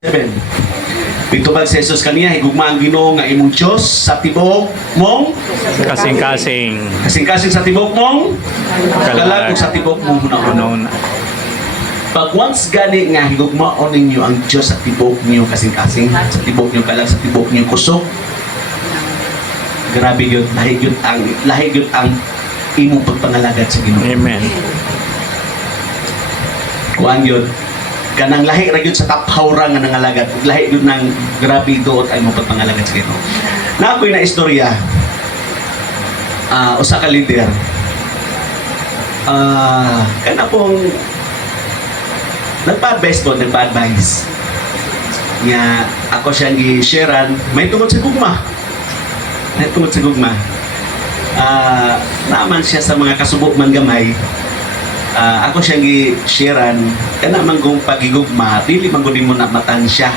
7. Pitubag sa Jesus kaniya, higugma ang Ginoo nga imong Diyos sa tibok mong Kasing-kasing. kasing-kasing sa tibok mong kalag ug sa tibok mong hunahuna. Unong Pag once gani nga higugmaon ninyo ang Diyos sa tibok niyo kasing-kasing, sa tibok niyo kalag, sa tibok niyo kusog, grabe yun, lahi yun ang imong pagpangalagad sa Ginoo. Amen. Kuan yun, kanang lahi ra gyud sa taphawra nga nangalagad, lahi yun ng grabe doon ay mo pagpangalagad sa Ginoo. Na ako'y na istorya, usa ka leader, kana pong nagpa-advise nga ako siyang gi-sharean may tungod sa gugma, naman siya sa mga kasubok man gamay. Ako siyang gi-sharean kana man kung pagigugma dili man gud mo na matansya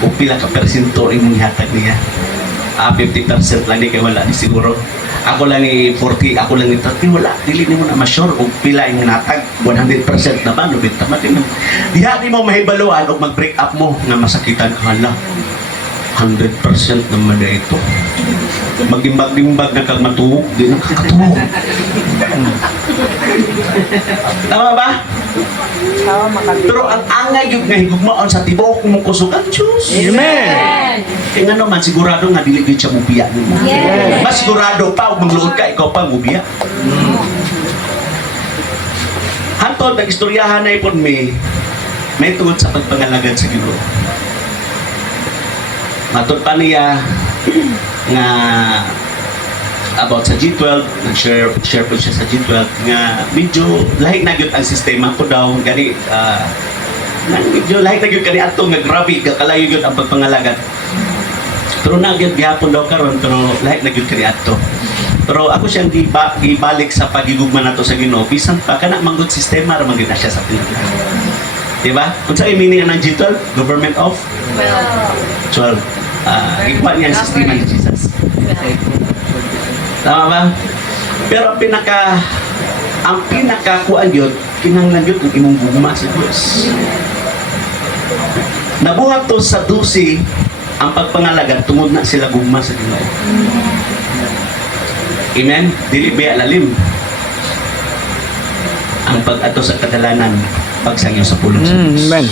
o pila ka persyento imong ihatag niya. 50% lang di kay wala ni siguro. Ako lang ni 40, ako lang ni 30, wala. Dili nimo na ma-sure kung pila imong natag. 100% na ba? No, bita man din. Diha di mo mahibaluan o mag-break up mo nga masakitan ka hala. 100% naman na ito. Magimbag-gimbag na kang matuhog, di na kakatuhog. Tama ba? Pero ang angay yung nga higugmaon sa tibok mong kusugan, Diyos. Amen. Kaya nga naman, sigurado nga dili din siya mubiya. Yes. Mas sigurado pa, kung magluod ka, ikaw pa mubiya. Hantod, nag-istoryahan na ipon may tungod sa pagpangalagad sa Ginoo. Matod pa niya nga about sa G12, nag-share po siya sa G12 nga medyo lahig na gyud ang sistema ko daw gani medyo lahig na gyud kani ato nga grabe kalayo gyud ang pagpangalagad. Pero na gyud gihapon daw karon pero lahig na gyud kani ato. Pero ako siyang gibalik sa pagigugma nato sa Ginoo bisan pa kana manggod sistema ra man gyud na siya sa Pilipinas. Diba? Unsa ay meaning ng G12? Government of 12. Iba niya ang sistema ni Jesus. Tama ba? Pero ang pinakakuan yun, kinanglan yun kung imong gugma sa Diyos. Nabuhat to sa 12 ang pagpangalagad, tungod na sila gugma sa Ginoo. Amen? Dili biya lalim. Ang pag-ato sa kadalanan, pagsangyo sa pulong sa Diyos. Amen.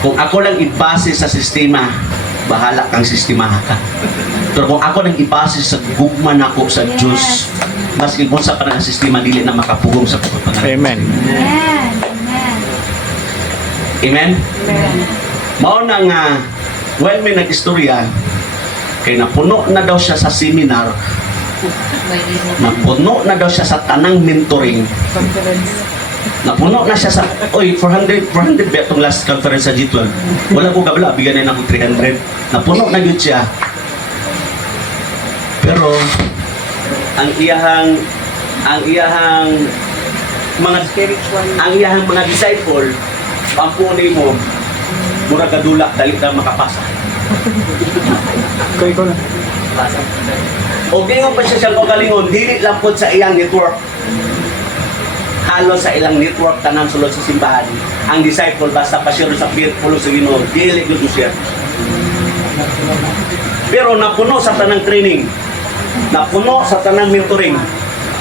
Kung ako lang ibase sa sistema, bahala kang sistemaha ka. Pero kung ako lang ibase sa gugma nako sa Diyos, maski kung sa parang sistema, dili na makapugong sa pagpapangalan. Amen. Amen? Mao na nga, while may nag-istorya, kay napuno na daw siya sa seminar, napuno na daw siya sa tanang mentoring, napuno na siya sa 400 ba itong last conference sa G12. Wala ko kabala, bigyan na ako 300. Napuno na yun siya. Pero ang iyahang mga disciple, pampuni mo, mura kadula, dali ka makapasa. Ikaw na. O gingon pa siya siyang kagalingon, dili lang po sa iyang network. Halo sa ilang network tanan sulod sa simbahan. Ang disciple basta pa siya sa pulo sa Ginoo, dili gud siya. Pero napuno sa tanang training, napuno sa tanang mentoring,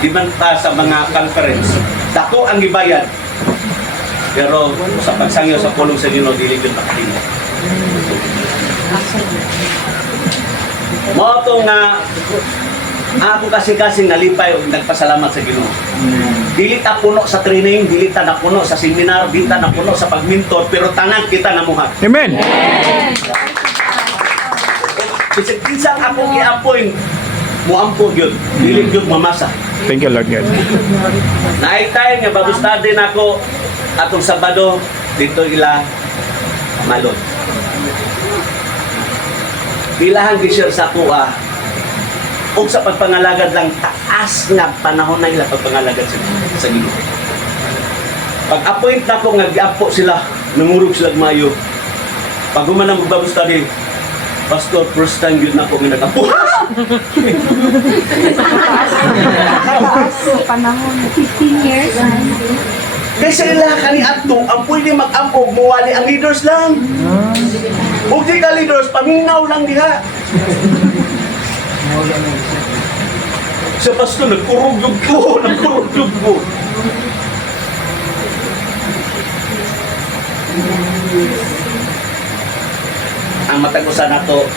diban pa sa mga conference. Dako ang gibayad. Pero sa pagsangyo sa pulong sa Ginoo, dili gud makahingi. Mao to nga ako kasi nalipay og nagpasalamat sa Ginoo. Dili ta puno sa training, dili ta napuno sa seminar, dili ta napuno sa pagmentor, pero tanan kita namuhat. Amen. Kasi kinsa ako gi-appoint, muampo gyud, dili gyud mamasa. Thank you, Lord God. Naitay nga babustade nako atong Sabado dito ila Malod. Ilahang gi-share sa kuha o sa pagpangalagad lang taas nga panahon na ila pagpangalagad sa Ginoo. Pag-appoint na ko nga giapo sila, nangurog sila mayo. Pag gumanang magbabos study, Pastor, first time yun na ko nga nag-apo. Panahon, 15 years. Kaysa ila kani adto ang pwede mag-ambog muwali ang leaders lang. Ug di ka leaders paminaw lang diha. Sa pasto nagkurugog ko. Ang matagusan nato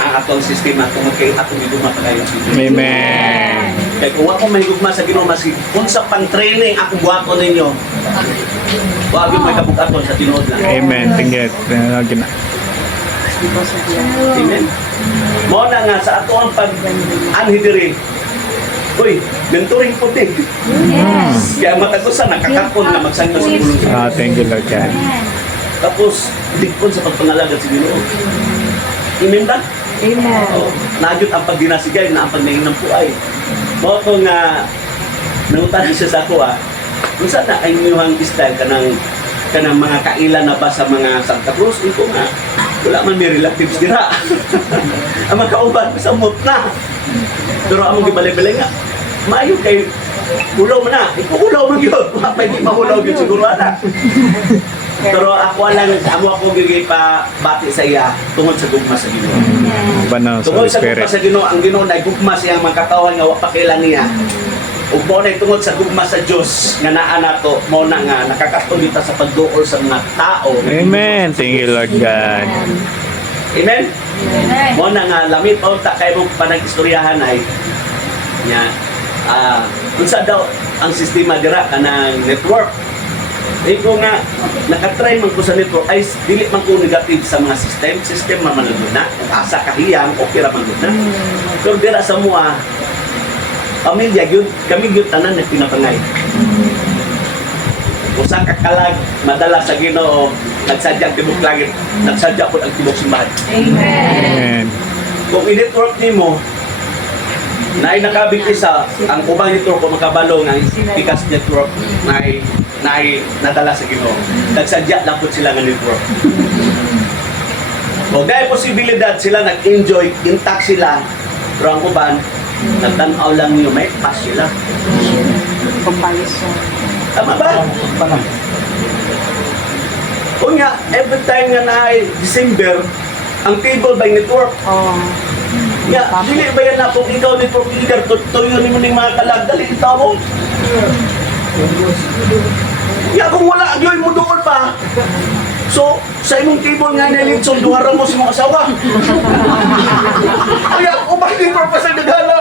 ang atong sistema kung kay atong gigugma pa kayo. Amen. Kaya kung ako may gugma sa Ginoo mas kung sa pang-training akong buhaton ninyo. Wag yung may kabukaton sa tinuod lang. Amen. Tingit. Amen. Mo na nga sa ato ang pag-anhi diri. Uy, mentoring puti. Yes. Kaya matagusan nakakakon na magsangka sa pulong. Thank you, Lord God. Tapos digpon sa pagpangalaga sa Ginoo. Amen ba? Amen. Oh, nagyot ang pagdinasigay na ang pagnainam po ay. Mo ko nga nangutan siya sa ako kung saan na ay inyong style kanang mga kailan na ba sa mga Santa Cruz ito nga wala man may relatives dira. Ang mga kauban sa na. Pero among gibalay-balay nga maayo kay ulaw man na. Ikaw man yun. Mapay di mahulaw yun siguro ana. Pero ako lang, ako gigay pa bati sa iya tungod sa gugma sa Ginoo. Banaw sa Tungod sa Spirit. gugma sa Ginoo, ang Ginoo na gugma siya ang mga katawan nga wa pa kailan niya. Ug mo na tungod sa gugma sa Dios nga naa nato mo na nga nakakatulita sa pagduol sa mga tao. Amen. Thank you, Lord God. Amen. Amen. Mo na nga lamit pa ta kay mo panag-istoryahan ay nya unsa daw ang sistema dira kanang network. Iko nga nakatry man ko sa network ay dili man ko negative sa mga system man manud na asa kahiyang okay ra man na. Pero dira sa mua pamilya gyud kami gyud tanan na pinapangay. Usa ka kalag madala sa Ginoo nagsadya ang tibok langit nagsadya pud ang tibok simbahan. Amen. Amen. Kung i-network nimo na ay nakabit isa ang ubang network ko makabalo ng Pikas network na ay nadala sa Ginoo. Nagsadya lang po sila ng network. O dahil posibilidad sila nag-enjoy, intact sila, pero ang uban, nagtanaw lang niyo, may pass sila. Comparison. Tama ba? O nga, every time nga na ay December, ang table by network, Oh. nga, dili ba yan na kung ikaw network leader, tuyo ni mo ng mga kalag, dali itaw mo. Ya kung wala agyoy mo doon pa. So, sa imong table nga nilitson, duharan mo sa mga asawa. Kaya, umali pa sa naghala.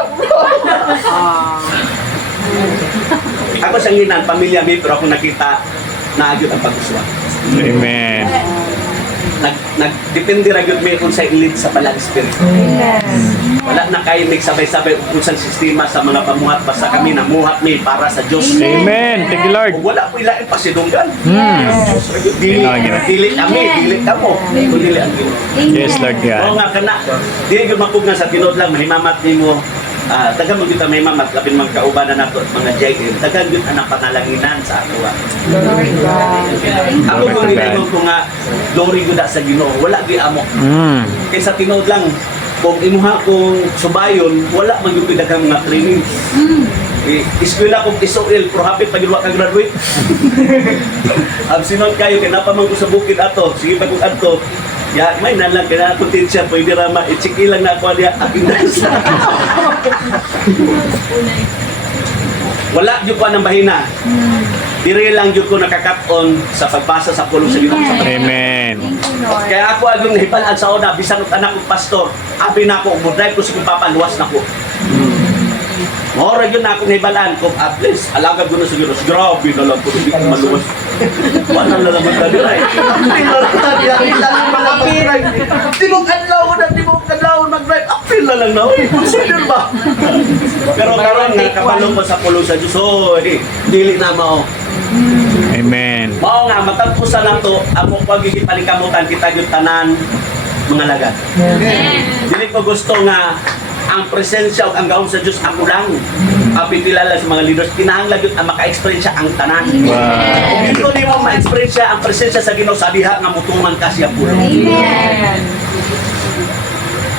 Ako sa nginan, pamilya may, pero ako nakita na agyot ang pag-uswa. Amen. Nagdepende ra gyud may kung sa elite sa balang espiritu. Yes. Wala na kayo nagsabay-sabay kung sa sistema sa mga pamuhat basta kami namuhat mi para sa Dios. Amen. Thank you, Lord. Kung wala ko ilain pasidunggan. Dili. Dili kami, dili kamo. Kung dili ang Ginoo. Yes, Lord Oo God. nga kana. Dili gyud mapugna sa tinuod lang mahimamat nimo. Dagan mo kita may mamat labin mga kaubanan nato at mga JM. Dagan gyud ang panalanginan sa ato. Glory God. Ako Glory kung to ginagawa God. ko nga glory gyud sa Ginoo. Wala gyud amo. Kaysa tinuod lang kung imuha kong subayon, wala man yung pidagang mga training. Eskwela kong Isoel, pero hapit pag ka graduate. Ang sinod kayo, kinapa man ko sa bukid ato, sige pa kong ato, ya, may nalang kaya potensya, pwede rama, i-check lang na ako niya, aking dansa. Wala yung ko ng bahina. Dire lang yung ko nakakaton sa pagbasa sa pulong sa Ginoo. Amen. Thank you, Lord. Kaya ako agong nahibalaan sa una, bisan ang anak kong pastor, abi na ako, umudrive ko si kong papa, luwas na ko. Mora yun na akong nahibalaan, kung at least, alagad ko na sa Diyos, grabe na lang ko, hindi ko maluwas. Wala na lang ang daliray. Hindi na lang mag-drive. Timog adlaw mag-drive, apil na lang na, uy, consider ba? Pero karon nga, kapalong ko sa pulong sa Diyos, dili na mao. Amen. Mao nga matagpusan nato amo pagiging panikamutan kita gyud tanan mga lagad. Dili ko gusto nga ang presensya ug ang gahom sa Dios ako lang. Apipilala sa mga leaders kinahanglan gyud ang maka-experience ang tanan. Wow. Kung ito di mo ma-experience ang presensya sa Ginoo sa diha nga mutuman ka siya pulo. Amen.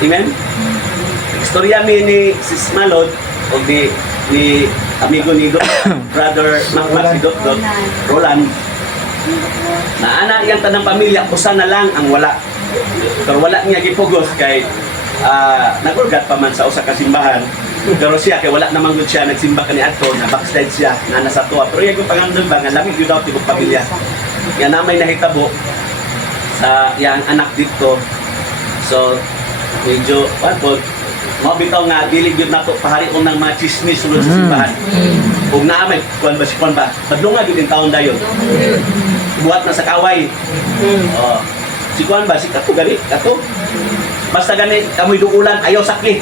Amen. Istorya mi ni Sis Malod o ni amigo ni Brother Mac si Dr. Roland, na ana iyang tanang pamilya, usa na lang ang wala. Pero wala niya gipugos kay nagurgat pa man sa usa ka simbahan. Pero siya kay wala namang gud siya nagsimba kani adto, na backslide siya na nasa tuwa. Pero iyang pangandon ba nga lamig gyud daw tibok pamilya. Nga namay nahitabo sa iyang anak dito. So medyo what mo bitaw nga dili gyud nato paharion ng mga chismis sulod sa simbahan. Ug naamay kuan ba padlunga gyud yung taon dayon. Buhat na sa kaway. Oh. Si kuan ba si kato gani kato. Basta gani kamoy duulan ayaw sakli.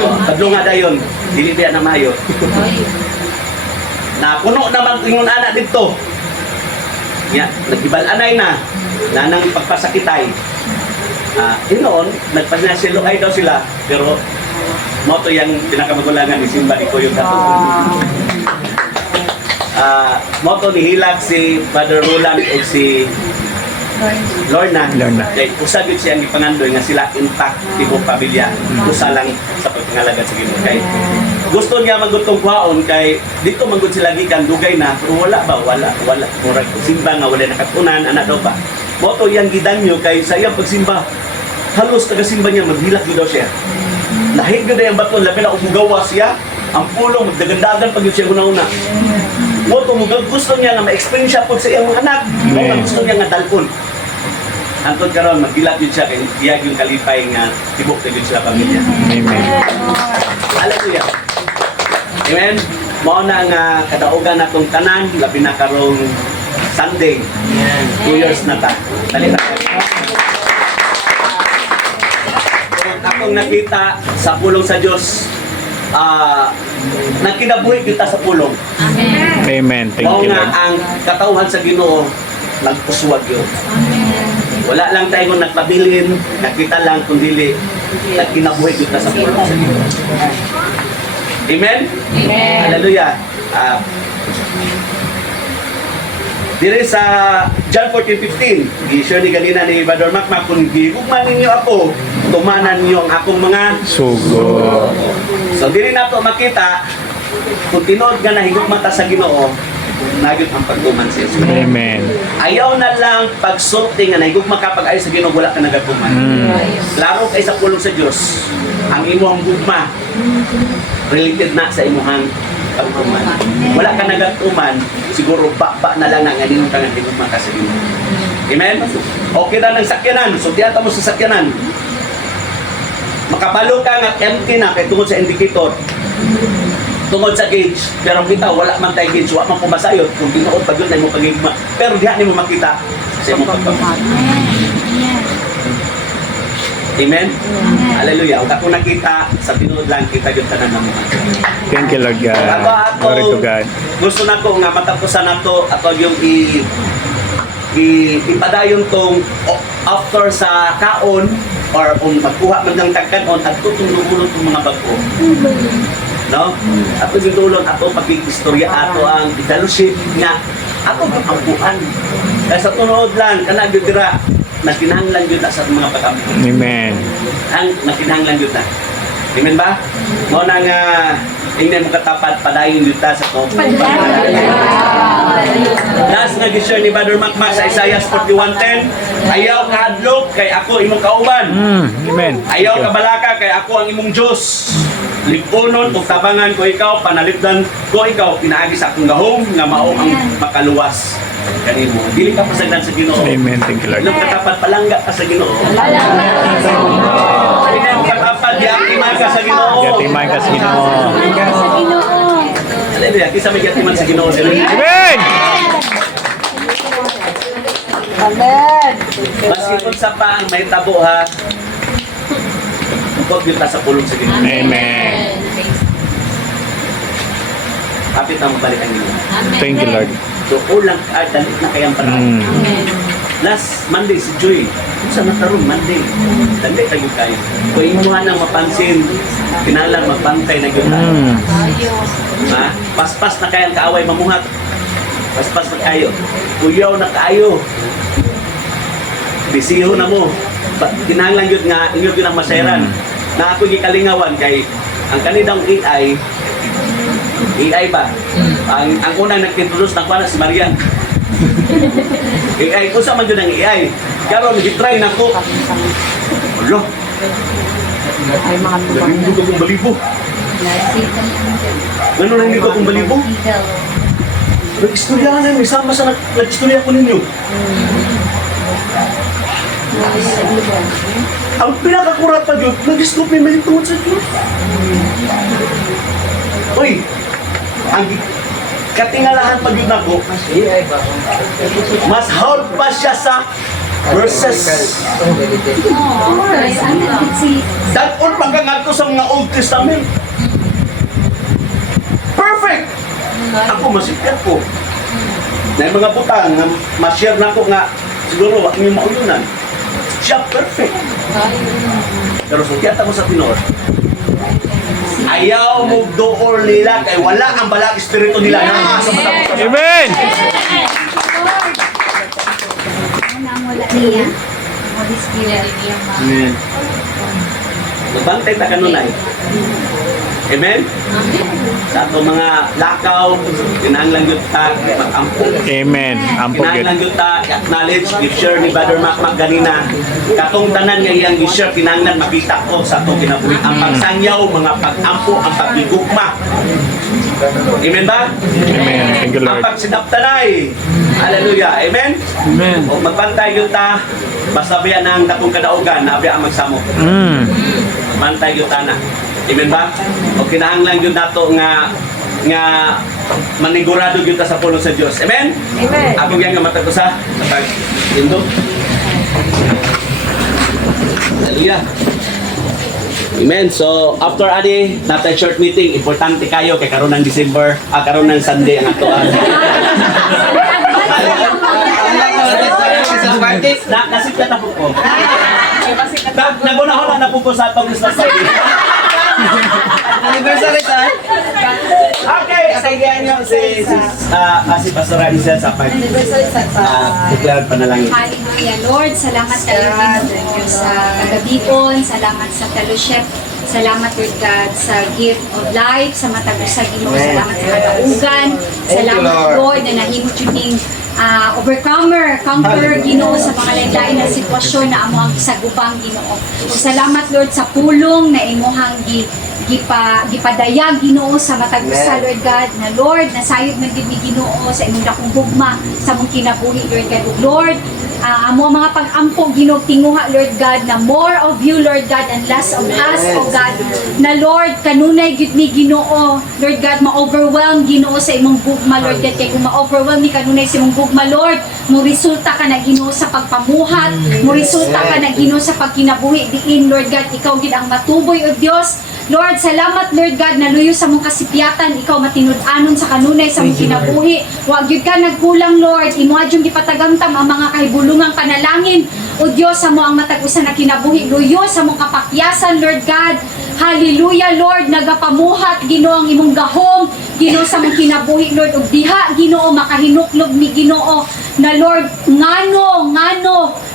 Oh, padlunga dayon dili diya na maayo. Na puno naman ingon ana dito. Ya, nagibal-anay na nanang pagpasakitay. Noon, nagpasinasilukay daw sila, pero moto yung pinakamagulangan ni Simba ni Kuyo Kato. Moto ni Hilag si Father Roland o si Lorna. Kaya usag yun siyang ipangandoy nga sila intact, tibok pamilya. Usa lang sa pagpangalagad sa Ginoo. Kay gusto niya magutong kuhaon kay dito manggod sila gikan dugay na, pero wala ba? Wala. Murag Simba nga wala nakatunan, ana daw ba? Moto yang gidanyo kay sa iyang pagsimba. Halos taga-simba niya, maghilak yun daw siya. Lahig yun na yung baton, labi na umugawa siya. Ang pulong, magdagandagan pag yun siya una-una. Moto, gusto niya nga ma-experience siya po sa iyang mga anak. Gusto niya nga dalpon. Antod karon maghilak yun siya, kaya iyag yung kalipay nga tibok na yun sila pamilya. Amen. Hallelujah. Amen. Mao na nga kadaugan natong tanan, labi na karong Sunday. 2 years na ta. Dali na. Akong nakita sa pulong sa Diyos, nagkinabuhi kita sa pulong. Amen. Thank Mao you, nga Lord. ang katauhan sa Ginoo nagpuswag yun. Wala lang tayo nagpabilin, nakita lang kung dili nagkinabuhi kita sa pulong sa Ginoo. Amen? Hallelujah. Dire sa John 14:15, gi-share ni ganina ni Brother Mac, kung gihugman ninyo ako, tumanan niyo ang akong mga Sugo. So diri nato makita kung tinuod nga nahigugman ta sa Ginoo, nagyud ang pagtuman sa Jesus. Amen. Ayaw na lang pagsulti nga nahigugman ka pag ayo sa Ginoo wala ka nagatuman. Klaro kay sa pulong sa Dios, ang imong gugma related na sa imong pagtuman. Wala ka nagatuman, siguro ba na lang nga ninong ka nga higugman ka sa Ginoo. Amen? Okay na ng sakyanan, so tiyata mo sa sakyanan. Makabalo ka nga empty na kay tungod sa indicator. Tungod sa gauge, pero kita wala man tay gauge, wala man pumasayot kung tinuod pag yun na mo pagigma. Pero diha ni mo makita sa imong pagpapag. Amen? Hallelujah. Ug ako nakita sa tinuod lang kita gyud tanan namo. Thank you, Lord God. Glory to God. Gusto nako nga matapusan nato ato yung ipadayon tong after sa kaon or kung magkuha man ng tagkanon at tutulong tong mga bag-o. No? Ato yung tulong, ato pag-istorya, ato ang fellowship nga ato ang buhan. Kaya sa tunood lang, kana gyud dira nakinahanglan yun na sa mga pag-ampo. Amen. Ang nakinahanglan yun na. Amen ba? Mo na nga ingnan mo katapat padayon yun ta sa to. Last nga gisyon ni Brother Mac sa Isaiah 41:10, ayaw ka hadlok kay ako imong kauban. Amen. Ayaw ka balaka kay ako ang imong Dios. Lipunon ug tabangan ko ikaw, panalipdan ko ikaw, pinaagi sa akong gahom nga mao ang makaluwas kanimo. Dili ka pasagdan sa Ginoo. Amen. Thank you, Lord. Ilang katapat palangga ka sa Ginoo. Ilang katapat yatiman ka sa Ginoo. Yatiman ka sa Ginoo. Hallelujah. Kisa may yatiman sa Ginoo. Amen. Maski kung sa pa ang may tabo ha. Huwag yun ta sa pulong sa Ginoo. Amen. Kapit na mabalik ang Ginoo. Thank you, Lord. So, ulang dalit na kayang paraan. Last Monday si Joy. Kung saan nataroon Monday? Dali tayo kayo. Kung imuha nang mapansin, kinalang magpantay na yun tayo. Ha? Paspas na kayang kaaway mamuhat. Paspas na kayo. Uyaw na kayo. Bisiho na mo. Kinahanglan yun nga, inyo yun ang masairan. Na ako gikalingawan kay ang kanidang AI, AI ba? Ang unang nag-introduce ng pala si Marian. AI, kung saan man yun ang AI? Karon gitry na ko. Alo, Ay, mga naging ko kong balibo. Ano na hindi ko kong balibo? Nag-istorya na may sama sa nag-istorya ko ninyo. Ang pinakakurat pa yun, nag-discover may tungkol sa Diyos. Uy, ang katingalahan pa yun ako, mas hard pa siya sa verses. Dagon pa kang ato sa mga Old Testament. Perfect! Ako masipyat ko. Na yung mga butang na ma-share na ko nga siguro wag niyo mauyunan. Siya perfect. Pero sukyata mo sa Pinoy. Ayaw mo doon nila kay wala ang balang espiritu nila na sa mata mo. Amen! Wala niya. Holy Spirit. Amen. Nabantay ta kanunay. Amen? Sa ato mga lakaw, kinahanglan yun ta mag-ampo. Amen. Ampog yun. Kinahanglan yun ta acknowledge, i-share ni Brother Mac ganina. Katong tanan nga iyang i-share, kinahanglan makita ko sa ato kinabuhi. Ang pagsangyaw, mga pag-ampo, ang pagbigugma. Amen ba? Amen. Thank you, Ang Lord. pagsidaptanay. Hallelujah. Amen? Amen. O magbantay yun ta, basta biya ng katong kadaugan, nabiya ang magsamo. Bantay yun ta na. Amen ba? O kinahanglan yun nato nga manigurado yun ta sa pulong sa Diyos. Amen? Amen. Ako yan nga matag sa pag-indo. Hallelujah. Amen. So, after ani, natay short meeting, importante kayo kay karon ng December, karon ng Sunday ang ato. Nakasip ka na po ko. Nagunahon na po po sa atong Christmas party. Anniversary sir. Okay, asayaan nyo si Pastor Raisa sa declare panalangin. Hallelujah, Lord. Salamat kayo Ginoo sa kagabikon. Salamat sa fellowship. Salamat, Lord God, sa gift of life, sa matag sa Ginoo. Salamat sa kadaugan. Salamat, Lord, na nahimot yun conqueror, Ginoo, sa mga lain-lain na sitwasyon na amo ang sagupang Ginoo. Ug salamat, Lord, sa pulong na imuhang gipadayag, Ginoo, sa matag usa, Lord God, na Lord, nasayod man gid mi Ginoo sa imong dakong hugma sa mong kinabuhi, Lord God. Ug Lord, amo ang mga pag-ampo, Ginoo, tinguha, Lord God, na more of you, Lord God, and less of us, oh God. Na Lord, kanunay gid mi Ginoo, Lord God, ma-overwhelm, Ginoo, sa imong gugma, Lord God. Kaya kung ma-overwhelm ni kanunay sa imong gugma, Lord, mo resulta ka na, Ginoo, sa pagpamuhat, mo resulta ka na, Ginoo, sa pagkinabuhi diin, Lord God. Ikaw gid ang matuboy, o Dios. Lord, salamat, Lord God, na luyo sa mong kasipyatan, ikaw matinud-anon sa kanunay sa mong kinabuhi. Huwag yun ka nagkulang, Lord. Imuad yung ipatagamtam ang mga kahibulungang panalangin. O Diyos, sa mo ang matag-usan na kinabuhi. Luyo sa mong kapakyasan, Lord God. Hallelujah, Lord. Nagapamuhat, Ginoo, ang imong gahom. Ginoo, sa mong kinabuhi, Lord. Ug diha, Ginoo, makahinuklog ni Ginoo na Lord, ngano,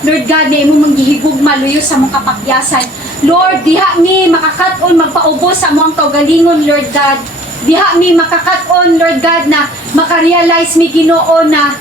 Lord God, na imong manggihigugma, luyo sa mong kapakyasan. Lord, diha mi makakaton magpaubos sa among kaugalingon, Lord God. Diha mi makakaton, Lord God, na makarealize mi Ginoo na